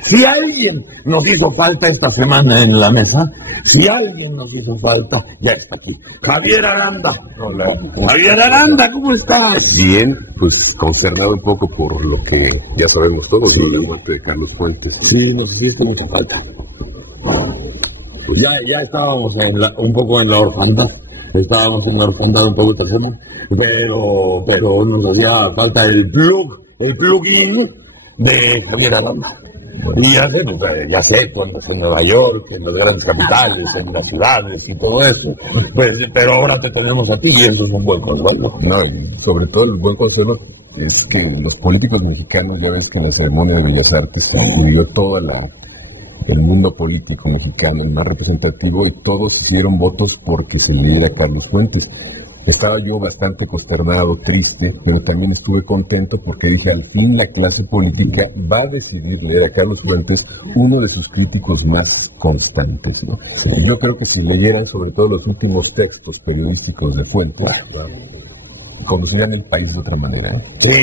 Si alguien nos hizo falta esta semana en la mesa, si alguien nos hizo falta, ya está aquí. Javier Aranda. Hola. Javier Aranda, ¿cómo estás? Bien, pues consternado un poco por lo que ya sabemos todos, la muerte de Carlos Fuentes. Sí, nos hizo mucha falta. Ya estábamos un poco en la orfandad. Estábamos en la orfandad un poco tercero, pero nos hacía falta el plugin de Javier Aranda. Y ya sé, cuando en Nueva York, en las grandes capitales, en las ciudades y todo eso, pero ahora te tenemos aquí y eso es un buen consuelo. No, y sobre todo el buen consuelo es que los políticos mexicanos, ya ven que en la ceremonia de las artes incluyó todo el mundo político mexicano, el más representativo, y todos hicieron votos porque se libera Carlos Fuentes. Estaba yo bastante consternado, triste, pero también estuve contento porque dije, al fin la clase política va a decidir leer a Carlos Fuentes, uno de sus críticos más constantes, ¿no? Yo creo que si leyeran sobre todo los últimos textos periodísticos de Fuentes, conducirían el país de otra manera. Sí,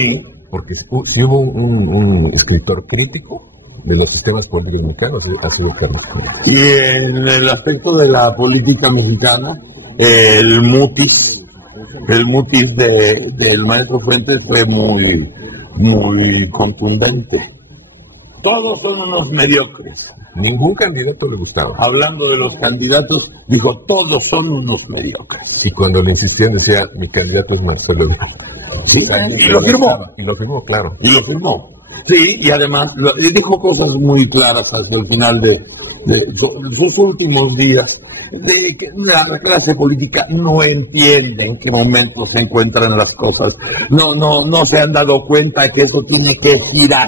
porque si hubo un escritor crítico de los sistemas políticos mexicanos, ha sido Carlos Fuentes. Y en el aspecto de la política mexicana, el mutis del maestro Fuentes fue muy contundente. Todos son unos mediocres. Ningún candidato le gustaba. Hablando de los candidatos, dijo, todos son unos mediocres. Y cuando le insistían decía, mi candidato es Marcelo Ebrard. Sí, y lo firmó. Y lo firmó, claro. Y lo firmó. Sí, y además dijo cosas muy claras hasta el final de sus últimos días, de que la clase política no entiende en qué momento se encuentran las cosas, no se han dado cuenta que eso tiene que girar,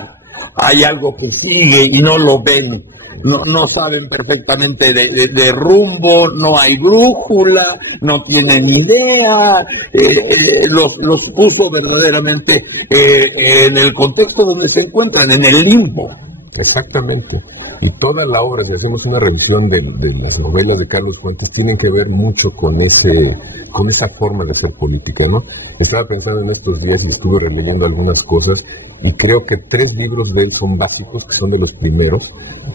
hay algo que sigue y no lo ven, no saben perfectamente de rumbo, no hay brújula, no tienen idea, los puso verdaderamente en el contexto donde se encuentran, en el limbo. Exactamente. Y toda la obra, si hacemos una revisión de las novelas de Carlos Fuentes, tienen que ver mucho con esa forma de ser política, ¿no? Estaba pensando en estos días y estuve releyendo algunas cosas, y creo que 3 libros de él son básicos, que son de los primeros,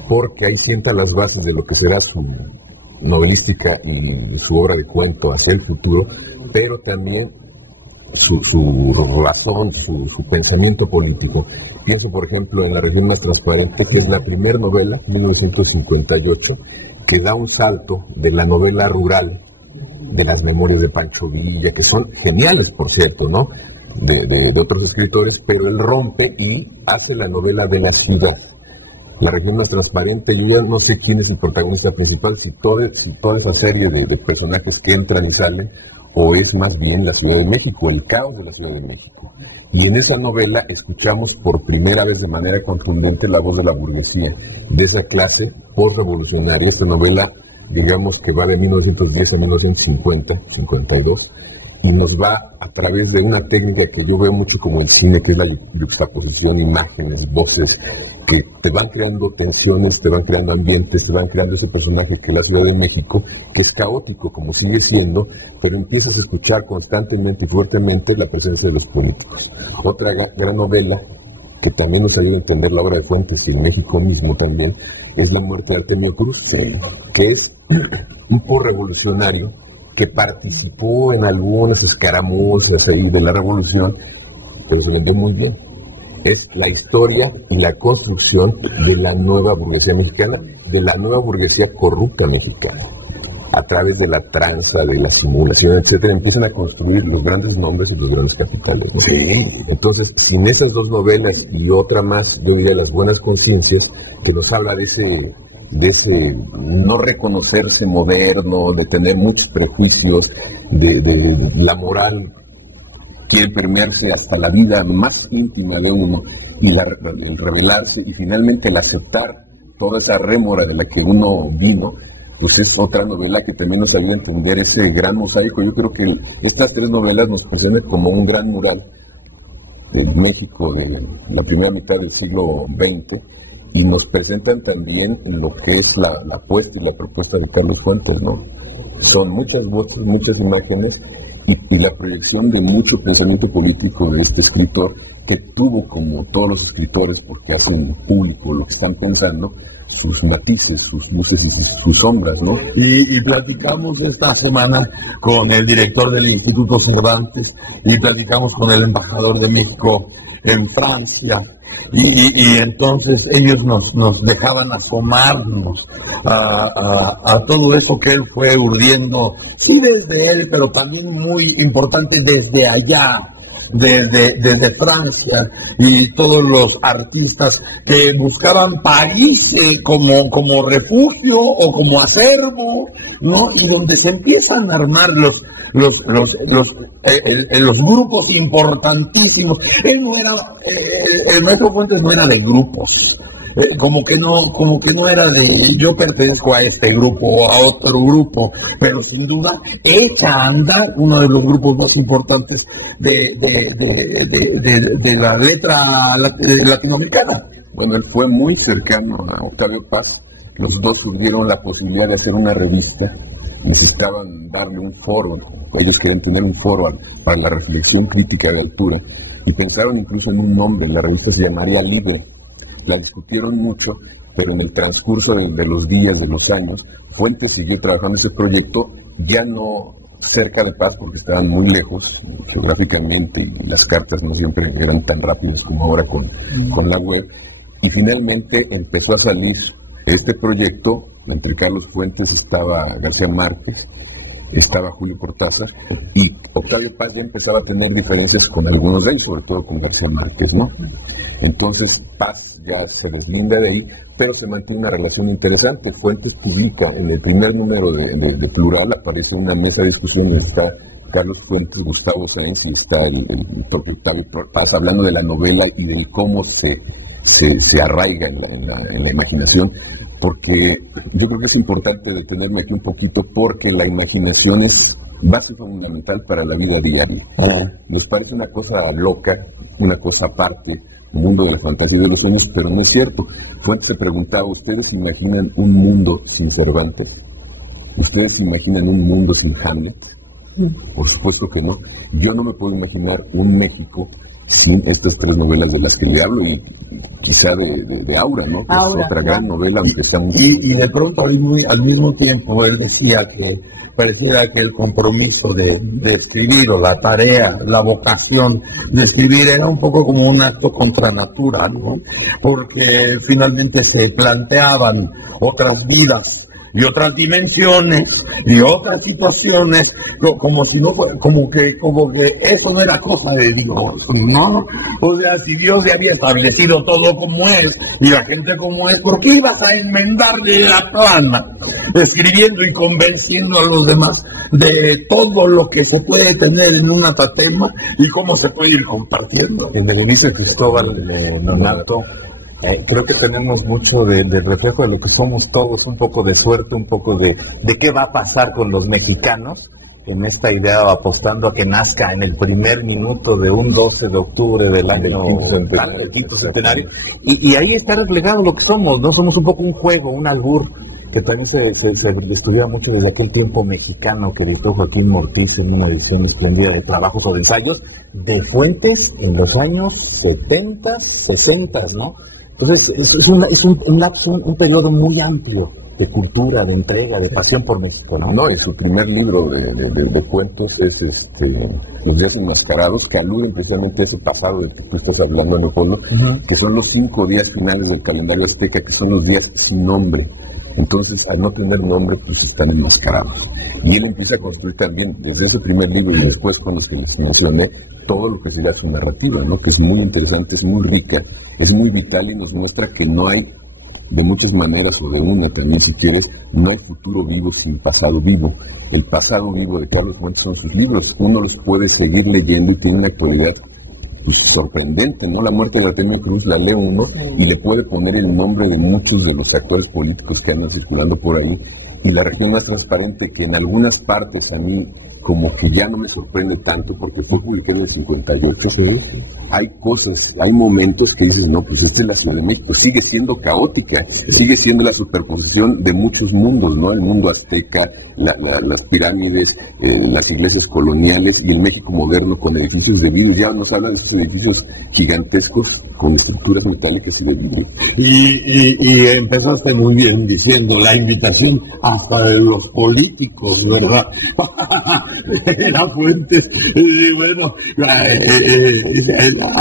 porque ahí sienta las bases de lo que será su novelística y su obra de cuento hacia el futuro, pero también su razón, su pensamiento político. Pienso, por ejemplo, en La región más transparente, que es la primera novela, 1958, que da un salto de la novela rural, de las memorias de Pancho Villa, que son geniales, por cierto, ¿no? De otros escritores, pero él rompe y hace la novela de la ciudad. La región más transparente, yo ya no sé quién es el protagonista principal, si toda esa serie de personajes que entran y salen, o es más bien la Ciudad de México, el caos de la Ciudad de México. Y en esa novela escuchamos por primera vez de manera contundente la voz de la burguesía, de esa clase postrevolucionaria. Esta novela, digamos que va de 1910 a 1950, 52, y nos va a través de una técnica que yo veo mucho como el cine, que es la juxtaposición, imágenes, voces, que te van creando tensiones, te van creando ambientes, te van creando ese personaje que es la Ciudad de México, que es caótico como sigue siendo, pero empiezas a escuchar constantemente y fuertemente la presencia de los políticos. Otra gran novela que también nos ayuda a entender la obra de Fuentes, que en México mismo también, es La muerte de Artemio Cruz, que es un revolucionario que participó en algunas escaramuzas de la revolución, pero se vendió muy bien. Es la historia y la construcción de la nueva burguesía mexicana, de la nueva burguesía corrupta mexicana. A través de la tranza, de la simulación, etcétera, empiezan a construir los grandes nombres y los grandes capitales. Sí. Entonces, sin esas 2 novelas y otra más, yo diría Las buenas conciencias, que nos habla de ese no reconocerse moderno, de tener muchos prejuicios, de la moral quiere permearse hasta la vida más íntima de uno y revelarse, y finalmente el aceptar toda esa rémora de la que uno vino, pues es otra novela que también nos ayuda a entender este gran mosaico. Yo creo que estas 3 novelas nos funcionan como un gran mural de México de la primera mitad del siglo XX, y nos presentan también lo que es la apuesta y la propuesta de Carlos Fuentes, ¿no? Son muchas voces, muchas imágenes, y la proyección de mucho pensamiento político de este escritor, que tuvo, como todos los escritores, porque hacen público lo que están pensando, sus matices, sus luces y sus sombras, ¿no? Y platicamos esta semana con el director del Instituto Cervantes y platicamos con el embajador de México en Francia y entonces ellos nos dejaban asomarnos a todo eso que él fue urdiendo, sí desde él, pero también muy importante desde allá, desde Francia, y todos los artistas que buscaban París como refugio o como acervo, ¿no? Y donde se empiezan a armar los grupos importantísimos. El maestro Fuentes no era de grupos, como que no era de yo pertenezco a este grupo o a otro grupo, pero sin duda echa a andar uno de los grupos más importantes de la letra latinoamericana. Bueno, él fue muy cercano a Octavio Paz. Los dos tuvieron la posibilidad de hacer una revista. Necesitaban darle un foro, ellos querían tener un foro para la reflexión crítica de altura, y pensaron incluso en un nombre. La revista se llamaría Libre. La discutieron mucho, pero en el transcurso de los días, de los años, Fuentes siguió trabajando en ese proyecto, ya no cerca de Paz, porque estaban muy lejos geográficamente, y las cartas no siempre eran tan rápidas como ahora con la web. Y finalmente empezó a salir ese proyecto. Entre Carlos Fuentes estaba García Márquez, estaba Julio Cortázar, y Octavio Paz ya empezaba a tener diferencias con algunos de ellos, sobre todo con García Márquez, ¿no? Entonces Paz ya se deslinda de ahí, pero se mantiene una relación interesante. Fuentes publica en el primer número de Plural, aparece una mesa de discusión y está Carlos Fuentes, Gustavo Sáenz, y está el Paz hablando de la novela y de cómo se arraiga en la imaginación, porque yo creo que es importante detenerme aquí un poquito, porque la imaginación es base fundamental para la vida diaria. Les parece una cosa loca, una cosa aparte, el mundo de la fantasía de los sueños, pero no es cierto. Fuentes se preguntaba, ¿ustedes imaginan un mundo sin Cervantes? ¿Ustedes imaginan un mundo sin Hamlet? Por supuesto que no. Yo no me puedo imaginar un México sin estas tres novelas de las que le hablo, y quizá de Aura, ¿no? Otra gran novela donde está y de pronto al mismo tiempo él decía que pareciera que el compromiso de escribir, o la tarea, la vocación de escribir, era un poco como un acto contra natura, ¿no? Porque finalmente se planteaban otras vidas y otras dimensiones y otras situaciones, como que eso no era cosa de Dios, ¿no? O sea, si Dios ya había establecido todo como es y la gente como es, ¿por qué ibas a enmendarle la plana escribiendo y convenciendo a los demás de todo lo que se puede tener en un atatema y cómo se puede ir compartiendo? Me dice Cristóbal Nonato, creo que tenemos mucho de reflejo de lo que somos todos, un poco de suerte, un poco de qué va a pasar con los mexicanos en esta idea, apostando a que nazca en el primer minuto de un 12 de octubre del año quinto centenario, y ahí está reflejado lo que somos, ¿no? Somos un poco un juego, un albur, que también se estudia mucho desde aquel tiempo mexicano que editó Joaquín Mortiz en una edición espléndida de trabajos o de ensayos de Fuentes en los años 70, 60, ¿no? Entonces, un periodo muy amplio de cultura, de entrega, de pasión por México, ¿no? En su primer libro de Fuentes es Los días enmascarados, que alude precisamente a ese pasado del que tú estás hablando, Leopoldo, que son los 5 días finales del calendario azteca, que son los días sin nombre. Entonces, al no tener nombre, pues están enmascarados. Y él empieza a construir también, desde ese primer libro y después, cuando se mencioné, todo lo que sería su narrativa, ¿no? Que es muy interesante, es muy rica, es muy vital, y nos muestra que no hay, de muchas maneras, o de una también, si quieres, no hay futuro vivo sin pasado vivo. El pasado vivo de Carlos Fuentes son sus libros, uno los puede seguir leyendo y tiene una actualidad pues sorprendente, ¿no? La muerte de Artemio Cruz la lee uno y le puede poner el nombre de muchos de los actuales políticos que andan circulando por ahí, y la región más transparente, que en algunas partes a mí como que ya no me sorprende tanto, porque fue publicado en el 58, hay cosas, hay momentos que dices, no, pues esta es la Ciudad de México, sigue siendo caótica, sigue siendo la superposición de muchos mundos, ¿no? El mundo azteca, las pirámides, las iglesias coloniales, y en México moderno con edificios de vidrio. Ya nos hablan de esos edificios gigantescos con estructuras metálicas y de vidrio. Y empezaste muy bien diciendo la invitación hasta de los políticos, ¿verdad? Era Fuentes. Bueno,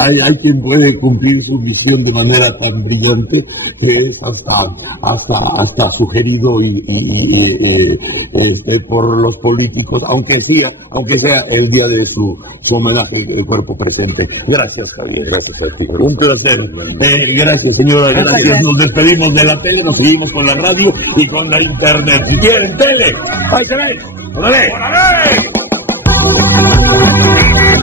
hay quien puede cumplir su misión de manera tan brillante que es hasta sugerido por los políticos, aunque sea el día de su homenaje, el cuerpo presente. Gracias, Javier. Gracias a ti. Un placer. Gracias, señora. Gracias. Nos despedimos de la tele, nos seguimos con la radio y con la internet. Si quieren tele, ¡ay, caray! ¡Órale!